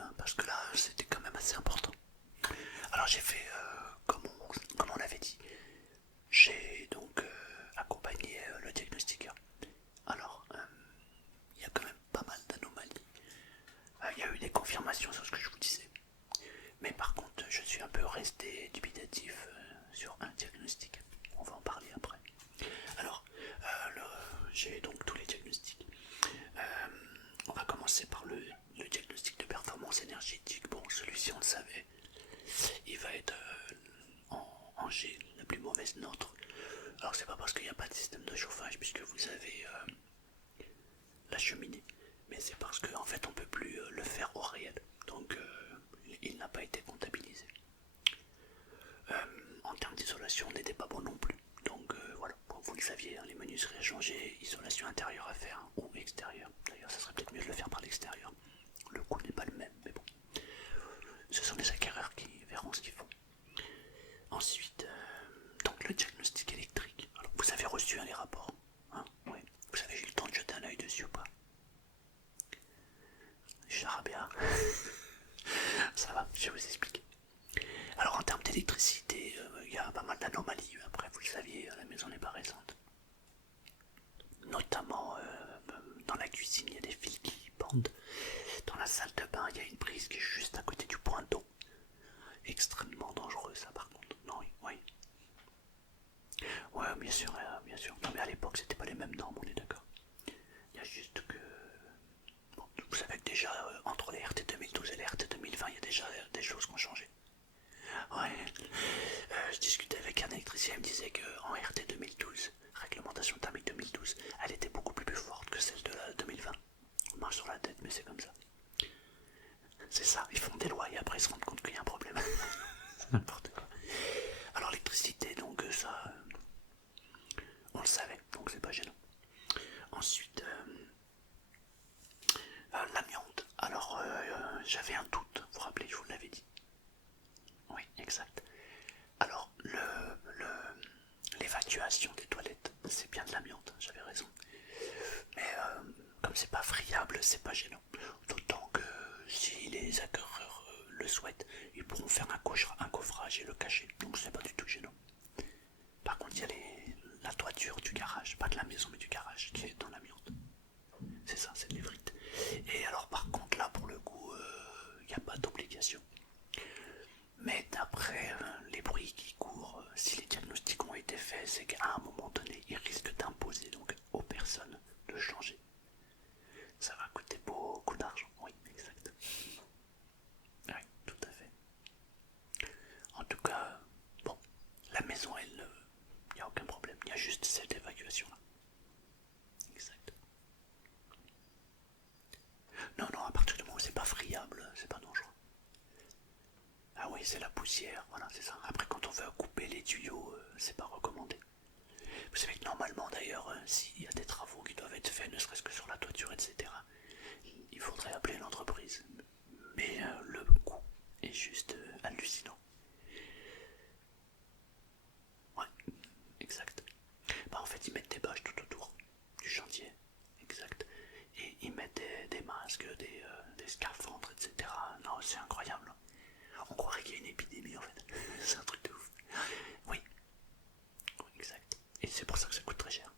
hein, parce que là c'était quand même assez important. Alors j'ai fait, comme on l'avait dit, j'ai donc accompagné le diagnostiqueur. Alors, il y a quand même pas mal d'anomalies. Il y a eu des confirmations sur ce que je vous disais. Mais par contre, je suis un peu resté dubitatif sur un diagnostic. On va en parler après. Alors, j'ai donc tous les diagnostics. On va commencer par le diagnostic de performance énergétique. Bon, celui-ci on le savait. Il va être en G, la plus mauvaise note. Alors c'est pas parce qu'il n'y a pas de système de chauffage puisque vous avez la cheminée, mais c'est parce qu'en fait on peut plus le faire au réel. Donc il n'a pas été comptabilisé. En termes d'isolation, on n'était pas bon non plus. Donc voilà, vous le saviez, hein, les menus seraient changés, isolation intérieure à faire ou extérieure. D'ailleurs, ça serait peut-être mieux de le faire par l'extérieur. Le coût n'est pas le même, mais bon. Ce sont les acquéreurs qui verront ce qu'ils font. Ensuite, donc le diagnostic électrique. Alors, vous avez reçu les rapports, hein, ouais. Vous avez eu le temps de jeter un œil dessus ou pas? Charabia. Ça va, je vais vous expliquer. Alors en termes d'électricité, il y a pas mal d'anomalies. Après, vous le saviez, la maison n'est pas récente. Notamment dans la cuisine, il y a des fils qui pendent. Dans la salle de bain, il y a une prise qui est juste à côté du point d'eau. Extrêmement dangereux, ça par contre. Non, oui, oui. Ouais, bien sûr, bien sûr. Non, mais à l'époque, c'était pas les mêmes normes, on est d'accord. Il y a juste que... Bon, vous savez que déjà, entre les RT 2012 et les RT 2020, il y a déjà des choses qui ont changé. Ouais, je discutais avec un électricien, il me disait qu'en RT 2012, réglementation thermique 2012, elle était beaucoup plus forte que celle de la 2020. On marche sur la tête, mais c'est comme ça. C'est ça, ils font des lois et après ils se rendent compte qu'il y a un problème. C'est n'importe quoi. Alors l'électricité, donc ça, on le savait, donc c'est pas gênant. Ensuite, l'amiante. Alors j'avais un doute, vous vous rappelez, je vous l'avais dit. Oui, exact. Alors, l'évacuation des toilettes, c'est bien de l'amiante, j'avais raison. Mais comme c'est pas friable, c'est pas gênant. D'autant que si les acquéreurs le souhaitent, ils pourront faire un coffrage et le cacher. Donc c'est pas du tout gênant. Par contre, il y a la toiture du garage, pas de la maison mais du garage qui est dans l'amiante. C'est ça, c'est de l'évrite. Et alors par contre là, pour le coup, il n'y a pas d'obligation. Mais d'après les bruits qui courent, si les diagnostics ont été faits, c'est qu'à un moment donné, ils risquent d'imposer donc aux personnes de changer. Ça va coûter beaucoup d'argent, oui, exact. Oui, tout à fait. En tout cas, bon, la maison, elle, il n'y a aucun problème, il y a juste cette évacuation-là. Exact. Non, non, à partir du moment où c'est pas friable, c'est pas dangereux. Ah oui, c'est la poussière, voilà, c'est ça. Après, quand on veut couper les tuyaux, c'est pas recommandé. Vous savez que normalement, d'ailleurs, s'il y a des travaux qui doivent être faits, ne serait-ce que sur la toiture, etc., il faudrait appeler l'entreprise. Mais le coût est juste hallucinant. Ouais, exact. Bah, en fait, ils mettent des bâches tout autour du chantier, exact. Et ils mettent des masques, des scaphandres, etc. Non, c'est incroyable. On croirait qu'il y a une épidémie en fait. C'est un truc de ouf. Oui, exact. Et c'est pour ça que ça coûte très cher.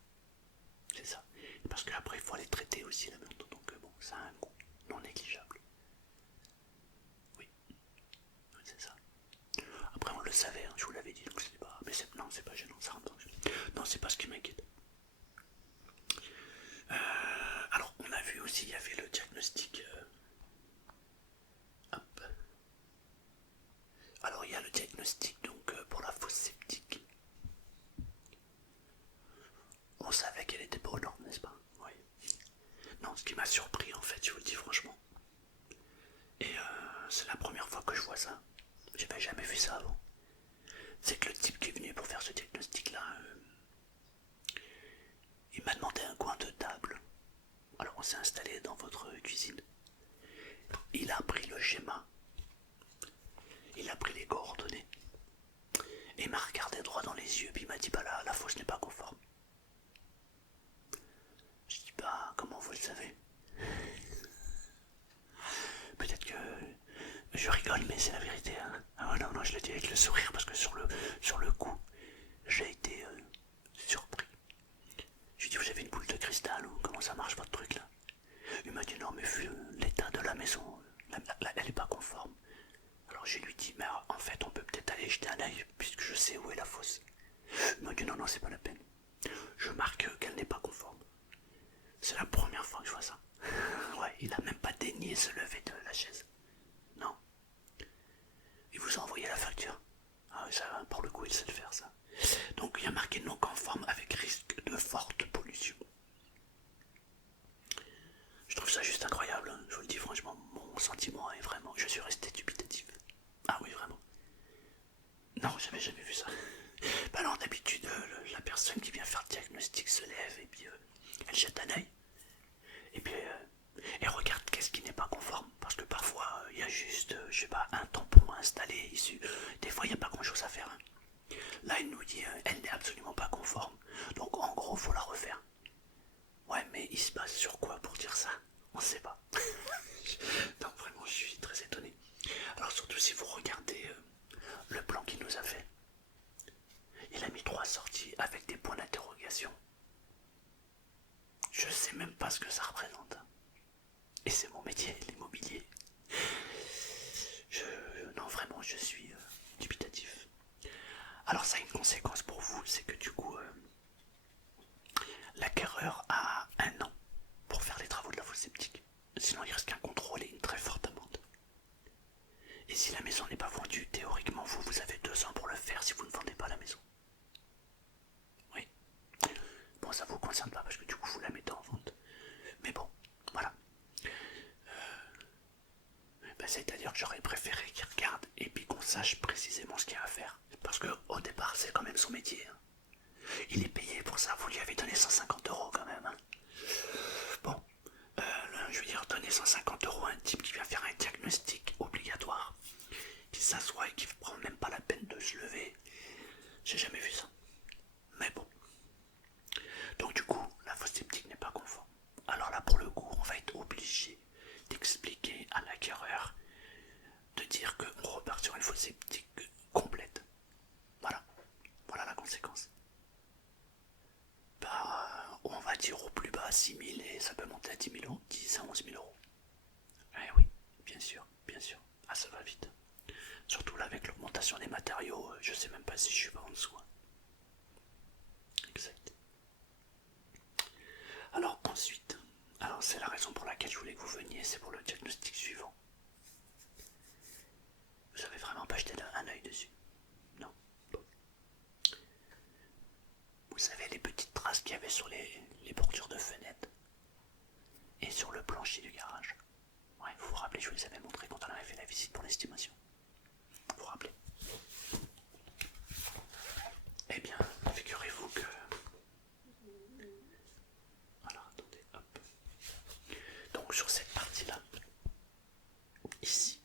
C'est ça. Parce qu'après, il faut aller traiter aussi la viande. Donc bon, ça a un coût non négligeable. Oui, c'est ça. Après, on le savait, hein, je vous l'avais dit, donc c'est pas. Mais non, c'est pas gênant, ça rentre dans le jeu. Non, c'est pas ce qui m'inquiète. Alors, on a vu aussi, il y avait le diagnostic. Hop. Alors, il y a le diagnostic donc pour la fosse septique. On savait qu'elle était pas aux normes, n'est-ce pas? Oui. Non, ce qui m'a surpris en fait, je vous le dis franchement. Et c'est la première fois que je vois ça. J'avais jamais vu ça avant. C'est que le type qui est venu pour faire ce diagnostic-là, il m'a demandé un coin de table. Alors on s'est installé dans votre cuisine. Il a pris le schéma. Il a pris les coordonnées. Et il m'a regardé droit dans les yeux, puis il m'a dit bah la fosse n'est pas conforme. Je dis bah comment vous le savez? Peut-être que non, c'est pas la peine. Je marque qu'elle n'est pas conforme. C'est la première fois que je vois ça. Ouais, il a même pas daigné se lever de la chaise. Non. Il vous a envoyé la facture. Ah oui, ça, pour le coup, il sait le faire, ça. Donc, il y a marqué non conforme avec risque de forte pollution. Je trouve ça juste incroyable, hein. Je vous le dis franchement, mon sentiment est vraiment... Je suis resté dubitatif. Ah oui, vraiment. Non, j'avais jamais vu ça. Bah alors, d'habitude, la personne qui vient faire le diagnostic se lève et puis elle jette un œil. Et puis elle regarde qu'est-ce qui n'est pas conforme. Parce que parfois, il y a juste, je sais pas, un tampon installé issu. Des fois, il n'y a pas grand-chose à faire, hein. Là, elle nous dit, elle n'est absolument pas conforme. Donc, en gros, faut la refaire. Ouais, mais il se base sur quoi pour dire ça? On sait pas. Non, vraiment, je suis très étonné. Alors, surtout si vous regardez le plan qu'il nous a fait. Il a mis 3 sorties avec des points d'interrogation. Je sais même pas ce que ça représente. Et c'est mon métier, l'immobilier. Non, vraiment, je suis dubitatif. Alors, ça a une conséquence pour vous, c'est que du coup, l'acquéreur a 1 an pour faire les travaux de la fosse septique. Sinon, il risque un contrôle et une très forte amende. Et si la maison n'est pas vendue, théoriquement, vous avez 2 ans pour le faire si vous ne vendez pas la maison. Oui. Bon, ça vous concerne pas parce que du coup, vous la mettez en vente. Mais bon, voilà. C'est-à-dire que j'aurais préféré qu'il regarde et puis qu'on sache précisément ce qu'il y a à faire. Parce que au départ, c'est quand même son métier, hein. Il est payé pour ça, vous lui avez donné 150 € quand même, hein. Bon, je veux dire, donner 150 € à un type qui vient faire un diagnostic obligatoire, qui s'assoit et qui ne prend même pas la peine de se lever. J'ai jamais vu ça. Mais bon. Donc du coup, la fosse septique n'est pas conforme. Alors là, pour le coup, on va être obligé d'expliquer à l'acquéreur, de dire qu'on repart sur une fosse septique complète. Voilà. Voilà la conséquence. Bah, on va dire au plus bas 6 000 et ça peut monter à 10 000 €, 10 à 11 000 €. Eh oui, bien sûr, bien sûr. Ah, ça va vite. Surtout là avec l'augmentation des matériaux, je sais même pas si je suis pas en dessous. Exact. Alors ensuite, c'est la raison pour laquelle je voulais que vous veniez, c'est pour le diagnostic suivant. Vous avez vraiment pas jeté un œil dessus? Non. Bon. Vous savez les petites traces qu'il y avait sur les bordures de fenêtres et sur le plancher du garage? Ouais, vous vous rappelez, je vous les avais montré quand on avait fait la visite pour l'estimation. Vous vous rappelez? Eh bien, figurez-vous que... Alors, attendez, hop. Donc sur cette partie-là, ici,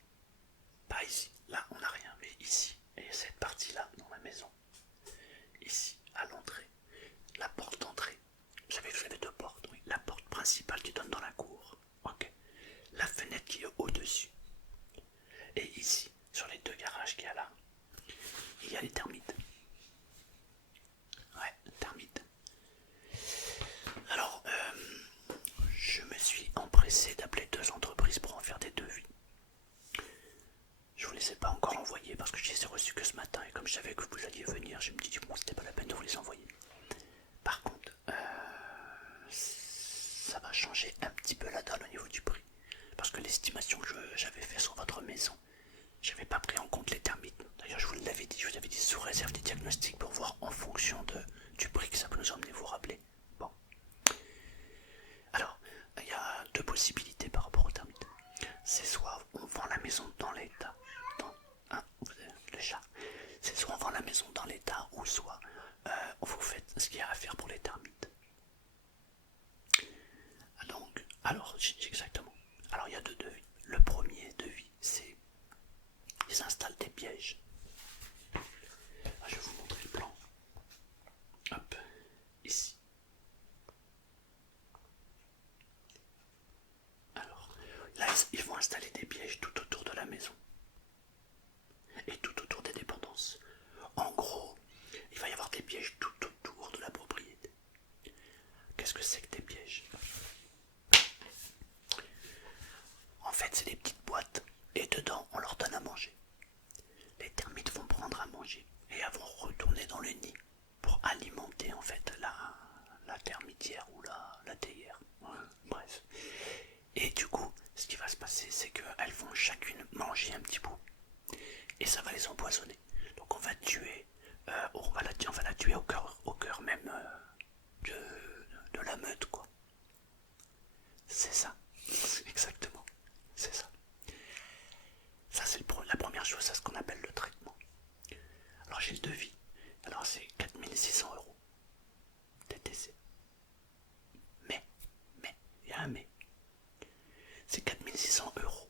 pas ici, là on n'a rien, mais ici, et cette partie-là dans la maison, ici, à l'entrée, la porte d'entrée, vous savez que vous avez 2 portes, oui, la porte principale qui donne dans la cour, ok, la fenêtre qui est au-dessus, et ici, sur les 2 garages qu'il y a là, il y a les termites. Ouais, termites. Alors, je me suis empressé d'appeler 2 entreprises pour en faire des devis. Je vous les ai pas encore envoyés parce que je les ai reçus que ce matin et comme je savais que vous alliez venir, je me dis bon, c'était pas la peine de vous les envoyer. Par contre, ça va changer un petit peu la donne au niveau du prix parce que l'estimation que j'avais fait sur votre maison, j'avais pas pris en compte les termites. D'ailleurs, je vous l'avais dit, je vous avais dit sous réserve des diagnostics pour voir en fonction du prix que ça peut nous emmener, vous rappeler. Bon. Alors, il y a 2 possibilités par rapport aux termites. C'est soit on vend la maison dans l'état, le chat, c'est soit on vend la maison dans l'état, ou soit vous faites ce qu'il y a à faire pour les termites. Donc, alors, exactement. Alors, il y a 2 devis. Le premier devis, c'est ils installent des pièges. Je vais vous montrer le plan. Hop, ici. Alors, là, ils vont installer des pièges tout autour de la maison. Et tout autour des dépendances. En gros, il va y avoir des pièges tout autour de la propriété. Qu'est-ce que c'est que des pièges? En fait, c'est des petites boîtes et dedans, on leur donne à manger. Les termites vont prendre à manger et elles vont retourner dans le nid pour alimenter Et du coup, ce qui va se passer, c'est qu'elles vont chacune manger un petit bout. Et ça va les empoisonner. Donc on va tuer, on va la tuer au cœur même de la meute, quoi. C'est ça. Exactement. C'est ça. Ça, c'est la première chose, c'est ce qu'on appelle le traitement. Alors j'ai le devis. Alors c'est 4 600 € TTC. Mais, il y a un mais. C'est 4 600 €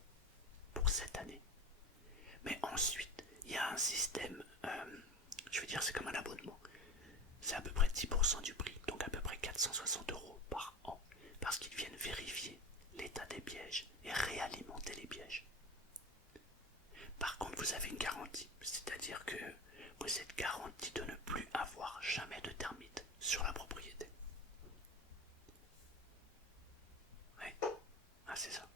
pour cette année. Mais ensuite, il y a un système, je veux dire, c'est comme un abonnement. C'est à peu près 10% du prix, donc à peu près 460 € par an, parce qu'ils viennent vérifier l'état des pièges et réalimenter les pièges. Par contre, vous avez une garantie, c'est-à-dire que vous êtes garanti de ne plus avoir jamais de termites sur la propriété. Ouais, ah c'est ça.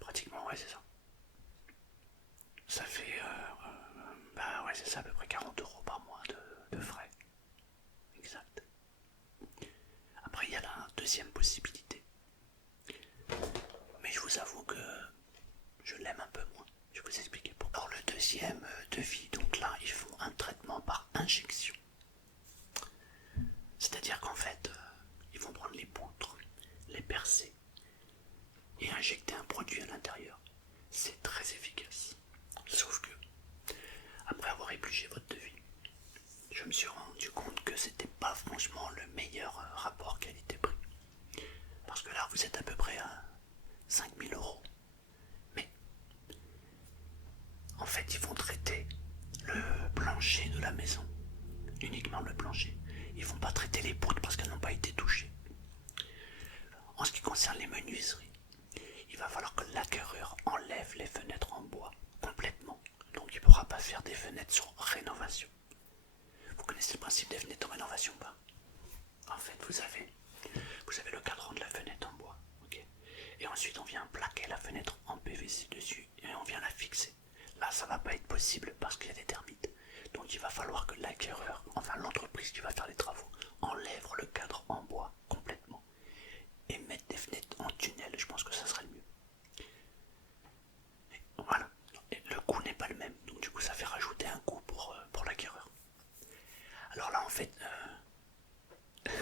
Pratiquement, ouais, c'est ça. Ça fait, bah ouais, c'est ça, à peu près 40 € par mois de frais. Exact. Après, il y a la deuxième possibilité. Mais je vous avoue que je l'aime un peu moins. Je vais vous expliquer pourquoi. Alors, le deuxième devis, donc là, ils font un traitement par injection. C'est-à-dire qu'en fait, ils vont prendre les poutres, les percer et injecter un produit à l'intérieur. C'est très efficace. Sauf que, après avoir épluché votre devis, je me suis rendu compte que c'était pas franchement le meilleur rapport qualité-prix. Parce que là, vous êtes à peu près à 5 000 €. Mais, en fait, ils vont traiter le plancher de la maison. Uniquement le plancher. Ils vont pas traiter les poutres parce qu'elles n'ont pas été touchées. En ce qui concerne les menuiseries, il va falloir que l'acquéreur enlève les fenêtres en bois complètement. Donc il ne pourra pas faire des fenêtres sur rénovation. Vous connaissez le principe des fenêtres en rénovation ou pas? En fait, vous avez le cadran de la fenêtre en bois. Okay, et ensuite, on vient plaquer la fenêtre en PVC dessus et on vient la fixer. Là, ça va pas être possible parce qu'il y a des termites. Donc il va falloir que l'acquéreur, enfin l'entreprise qui va faire les travaux, enlève le cadre en bois complètement et mette des fenêtres en tunnel. Je pense que ça serait le mieux. Et voilà. Et le coût n'est pas le même. Donc du coup, ça fait rajouter un coût pour l'acquéreur. Alors là, en fait, oui,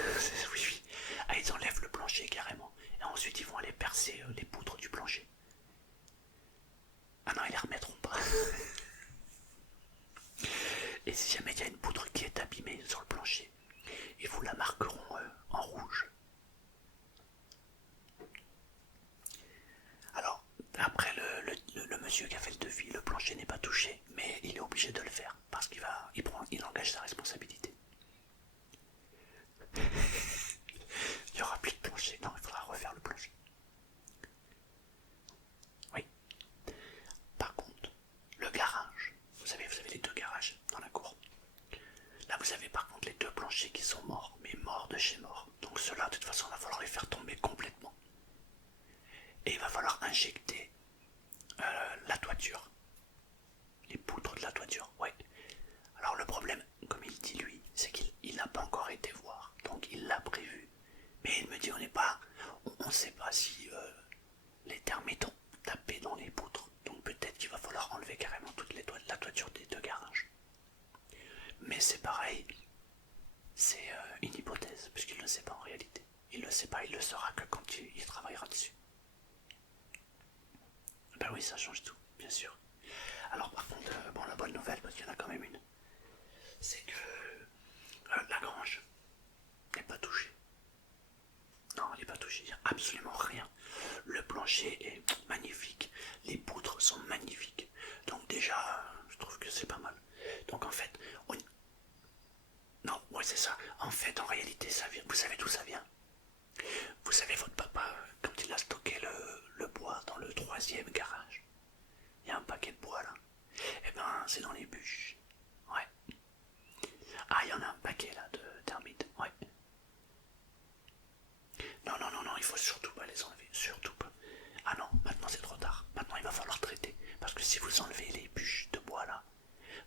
oui. Ah, ils enlèvent le plancher carrément. Et ensuite, ils vont aller percer les poutres du plancher. Ah non, ils les remettront pas. Et si jamais il y a une poutre qui est abîmée sur le plancher, ils vous la marqueront en rouge. Alors, après le monsieur qui a fait le devis, le plancher n'est pas touché, mais il est obligé de le faire parce il engage sa responsabilité. Il n'y aura plus de plancher, non, il faudra refaire le plancher. Oui. Par contre, le garage, vous avez les deux garages dans la cour. Là, vous avez par contre les deux planchers qui sont morts, mais morts de chez mort. Donc ceux-là, de toute façon, il va falloir les faire tomber complètement. Et il va falloir injecter la toiture. Les poutres de la toiture, ouais. Alors le problème, comme il dit lui, c'est qu'il n'a pas encore été voir. Donc il l'a prévu. Mais il me dit, on ne sait pas si les termites ont tapé dans les poutres. Donc peut-être qu'il va falloir enlever carrément la toiture des deux garages. Mais c'est pareil, c'est une hypothèse, puisqu'il ne sait pas en réalité. Il ne le sait pas, il le saura que quand il travaillera dessus. Ben oui, ça change tout, bien sûr. Alors par contre, bon, la bonne nouvelle, parce qu'il y en a quand même une, c'est que la grange n'est pas touchée. Non, elle n'est pas touchée, il n'y a absolument rien. Le plancher est magnifique, les poutres sont magnifiques. Donc déjà, je trouve que c'est pas mal. Donc en fait, non, ouais c'est ça. En fait, en réalité, ça vient. Vous savez d'où ça vient? Vous savez, votre papa, quand il a stocké le bois dans le troisième garage, il y a un paquet de bois là. Eh ben, c'est dans les bûches. Ouais. Ah, il y en a un paquet là de termites. Ouais. Non, non, non, non, il faut surtout pas les enlever. Surtout pas. Ah non, maintenant c'est trop tard. Maintenant il va falloir traiter. Parce que si vous enlevez les bûches de bois là,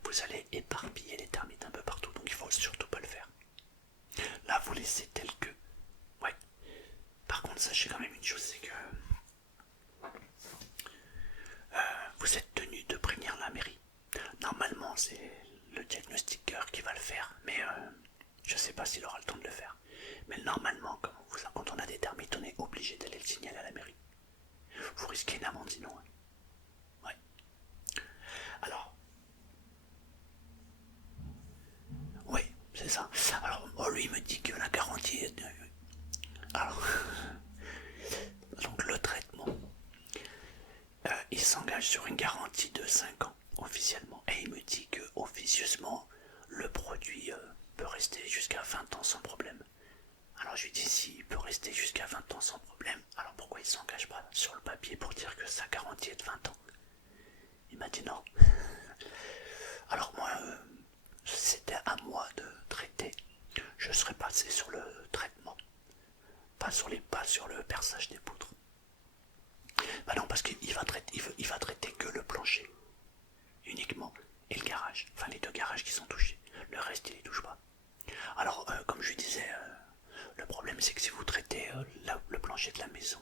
vous allez éparpiller les termites un peu partout. Donc il faut surtout pas le faire. Là, vous laissez tel que. Ouais. Par contre, sachez quand même une chose, c'est que c'est le diagnostiqueur qui va le faire, mais je sais pas s'il aura le temps de le faire. Mais normalement, quand on a des termites, on est obligé d'aller le signaler à la mairie. Vous risquez une amende sinon. Hein. Ouais. Alors, oui, c'est ça. Alors, lui il me dit que la garantie est... Alors, donc le traitement, il s'engage sur une garantie de 5 ans, officiellement. Et il me dit que, officieusement, le produit peut rester jusqu'à 20 ans sans problème. Alors je lui dis s'il peut rester jusqu'à 20 ans sans problème, alors pourquoi il ne s'engage pas sur le papier pour dire que sa garantie est de 20 ans? Il m'a dit non. Alors moi, c'était à moi de traiter. Je serais passé sur le traitement, pas sur le perçage des poutres. Bah non, parce qu'il va traiter que le plancher, uniquement, et le garage. Enfin les deux garages qui sont touchés. Le reste il les touche pas. Alors comme je lui disais, le problème c'est que si vous traitez le plancher de la maison,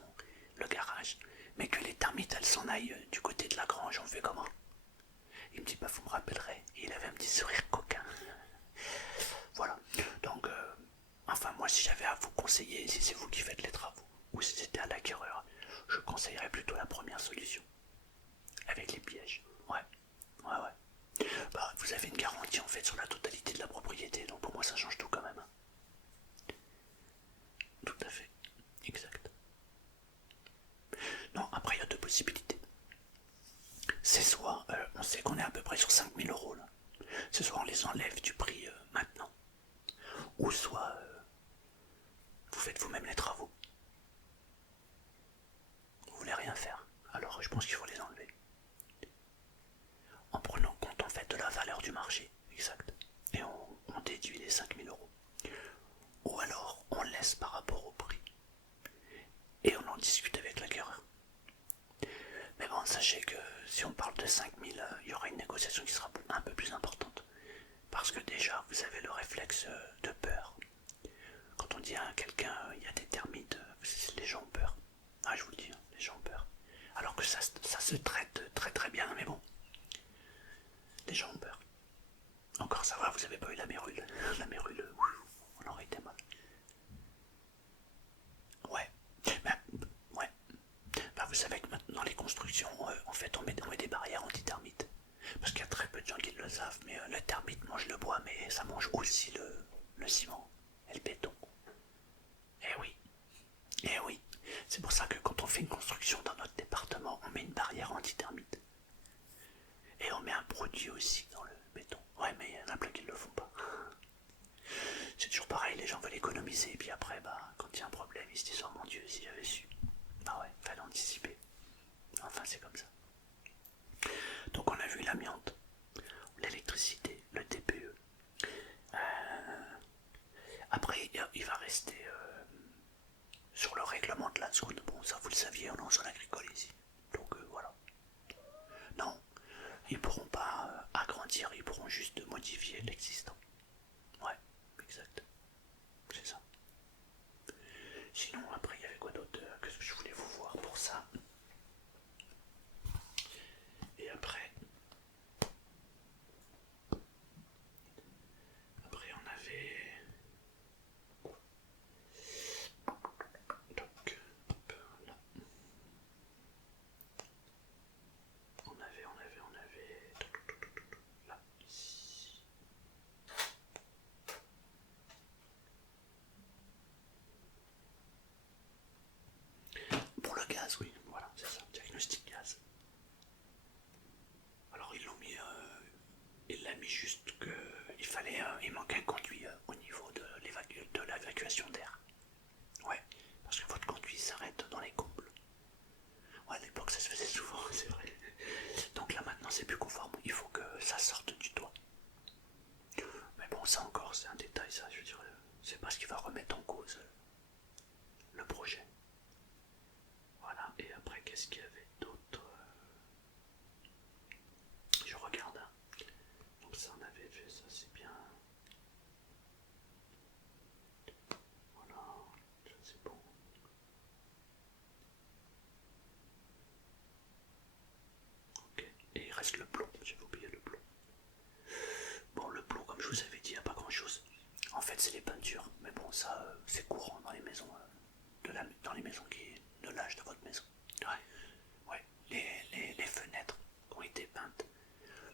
le garage, mais que les termites elles s'en aillent du côté de la grange, on fait comment? Il me dit bah vous me rappellerez. Et il avait un petit sourire coquin. Voilà. Donc enfin moi si j'avais à vous conseiller, si c'est vous qui faites les travaux, ou si c'était à l'acquéreur, je conseillerais plutôt la première solution. Avec les pièges. Ouais. Ouais ouais. Bah vous avez une garantie en fait sur la totalité de la propriété, donc pour moi ça change tout quand même. Tout à fait. Exact. Non, après il y a deux possibilités. C'est soit, on sait qu'on est à peu près sur 5 000 € là. C'est soit on les enlève du prix maintenant, ou soit vous faites vous-même les travaux. Vous voulez rien faire. Alors je pense qu'il faut les enlever. En prenant compte en fait de la valeur du marché. Exact. Et on déduit les 5 000 €. Ou alors on laisse par rapport au prix. Et on en discute avec l'acquéreur. Mais bon, sachez que si on parle de 5 000, il y aura une négociation qui sera un peu plus importante. Parce que déjà, vous avez le réflexe de peur. Quand on dit à quelqu'un, il y a des termites, les gens ont peur. Ah, je vous le dis, les gens ont peur. Alors que ça se traite très très bien, mais bon, les gens ont peur. Encore ça va, vous avez pas eu la mérule. La mérule, on aurait été mal. Ouais, ben, ouais. Ben, vous savez que maintenant, dans les constructions, en fait, on met des barrières anti-termites. Parce qu'il y a très peu de gens qui le savent, mais la termite mange le bois, mais ça mange aussi le ciment et le béton. Eh oui, eh oui. C'est pour ça que quand on fait une construction dans notre département, on met une barrière anti-termite. Et on met un produit aussi dans le béton. Ouais, mais il y en a plein qui ne le font pas. C'est toujours pareil, les gens veulent économiser, et puis après, bah, quand il y a un problème, ils se disent oh mon Dieu, si j'avais su. Ah ouais, fallait anticiper. Enfin, c'est comme ça. Donc on a vu l'amiante, l'électricité, le TPE. Après, il va rester sur le règlement de la zone. Bon, ça vous le saviez, on est en zone agricole ici. Donc voilà. Non, ils pourront pas agrandir, ils pourront juste modifier l'existant. Ouais, exact. C'est ça. Sinon, après, il y avait quoi d'autre que je voulais vous voir pour ça. Et après on avait... Donc, hop, là. On avait... Là, ici. Pour le gaz, oui, voilà, c'est ça, diagnostic gaz. Alors ils l'ont mis, il l'a mis juste qu'il fallait, il manquait un conduit au niveau de l'évacuation d'air. Ouais, parce que votre conduit s'arrête dans les combles. Ouais, à l'époque ça se faisait souvent, c'est vrai. Donc là maintenant c'est plus conforme, il faut que ça sorte du toit. Mais bon, ça encore, c'est un détail, ça, je veux dire, c'est pas ce qui va remettre en cause le projet. Voilà, et après, qu'est-ce qu'il y avait d'autre? Je regarde. Donc ça, on avait fait, ça c'est bien. Voilà, ça c'est bon. Ok, et il reste le plomb, j'avais oublié le plomb. peinture. Mais bon, ça, c'est courant dans les maisons, dans les maisons qui de l'âge de votre maison. Ouais, ouais. Les fenêtres ont été peintes.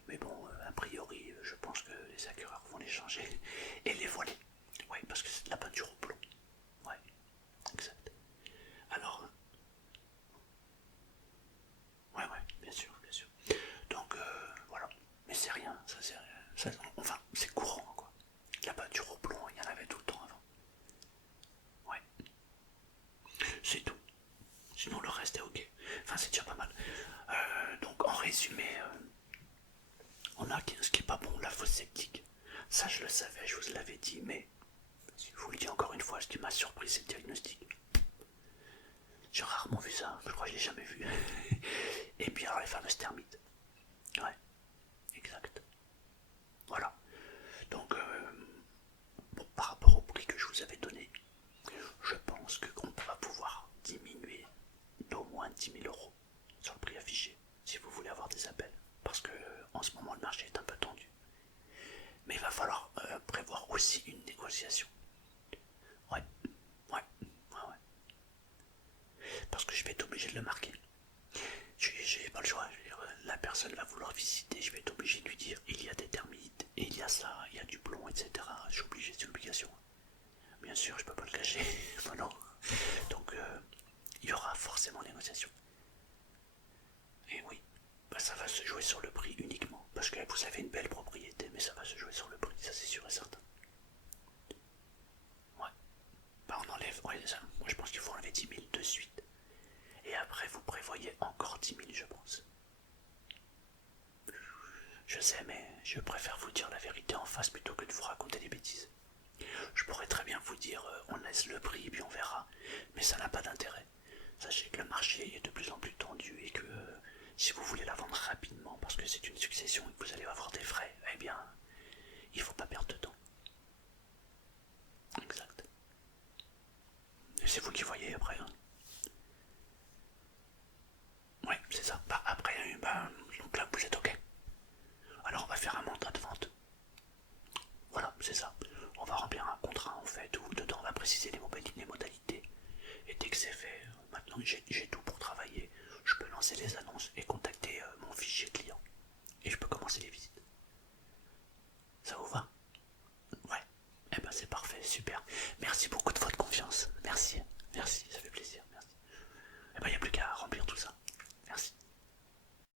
Mais bon, a priori, je pense que les acquéreurs vont les changer. Et les volets. Ouais, parce que c'est de la peinture au plomb. Ouais, exact. Alors, ouais, ouais, bien sûr, bien sûr. Donc, voilà. Mais c'est rien, ça c'est rien. Enfin, c'est courant, quoi. La peinture au plomb, il y en avait tout le temps avant. Ouais, c'est tout. Sinon, le reste est ok. Enfin, c'est déjà pas mal. Donc, en résumé, on a ce qui est pas bon, la fosse septique. Ça, je le savais, je vous l'avais dit, mais je vous le dis encore une fois, ce qui m'a surpris, c'est le diagnostic. J'ai rarement vu ça, je crois que je l'ai jamais vu. Et puis alors les fameuses termites. Ouais, exact. Voilà. Donc, bon, par rapport au prix que je vous avais donné, je pense qu'on va pouvoir diminuer d'au moins 10 000 € sur le prix affiché, si vous voulez avoir des appels. Parce que en ce moment, le marché est un peu tendu. Mais il va falloir prévoir aussi une négociation. Ouais, ouais, ouais, ouais. Parce que je vais être obligé de le marquer. J'ai pas le choix. La personne va vouloir visiter, je vais être obligé de lui dire il y a des termites, et il y a ça, il y a du plomb, etc. Je suis obligé, c'est une obligation. Bien sûr, je peux pas le cacher. Voilà. Donc, il y aura forcément négociation. Et oui, bah, ça va se jouer sur le prix uniquement. Parce que vous avez une belle propriété, mais ça va se jouer sur le prix, ça c'est sûr et certain. Ouais. Bah on enlève, ouais, ça. Moi je pense qu'il faut enlever 10 000 de suite. Et après vous prévoyez encore 10 000, je pense. Je sais, mais je préfère vous dire la vérité en face plutôt que de vous raconter des bêtises. Je pourrais très bien vous dire on laisse le prix puis on verra, mais ça n'a pas d'intérêt. Sachez que le marché est de plus en plus tendu et que si vous voulez la vendre rapidement parce que c'est une succession et que vous allez avoir des frais, eh bien, il ne faut pas perdre de temps. Exact. Et c'est vous qui voyez après. Hein. Oui, c'est ça. Bah, après, donc là, vous êtes ok. Alors, on va faire un mandat de vente. Voilà, c'est ça. On va remplir un contrat en fait où dedans on va préciser les modalités. Et dès que c'est fait, maintenant j'ai tout pour travailler. Je peux lancer les annonces et contacter mon fichier client. Et je peux commencer les visites. Ça vous va?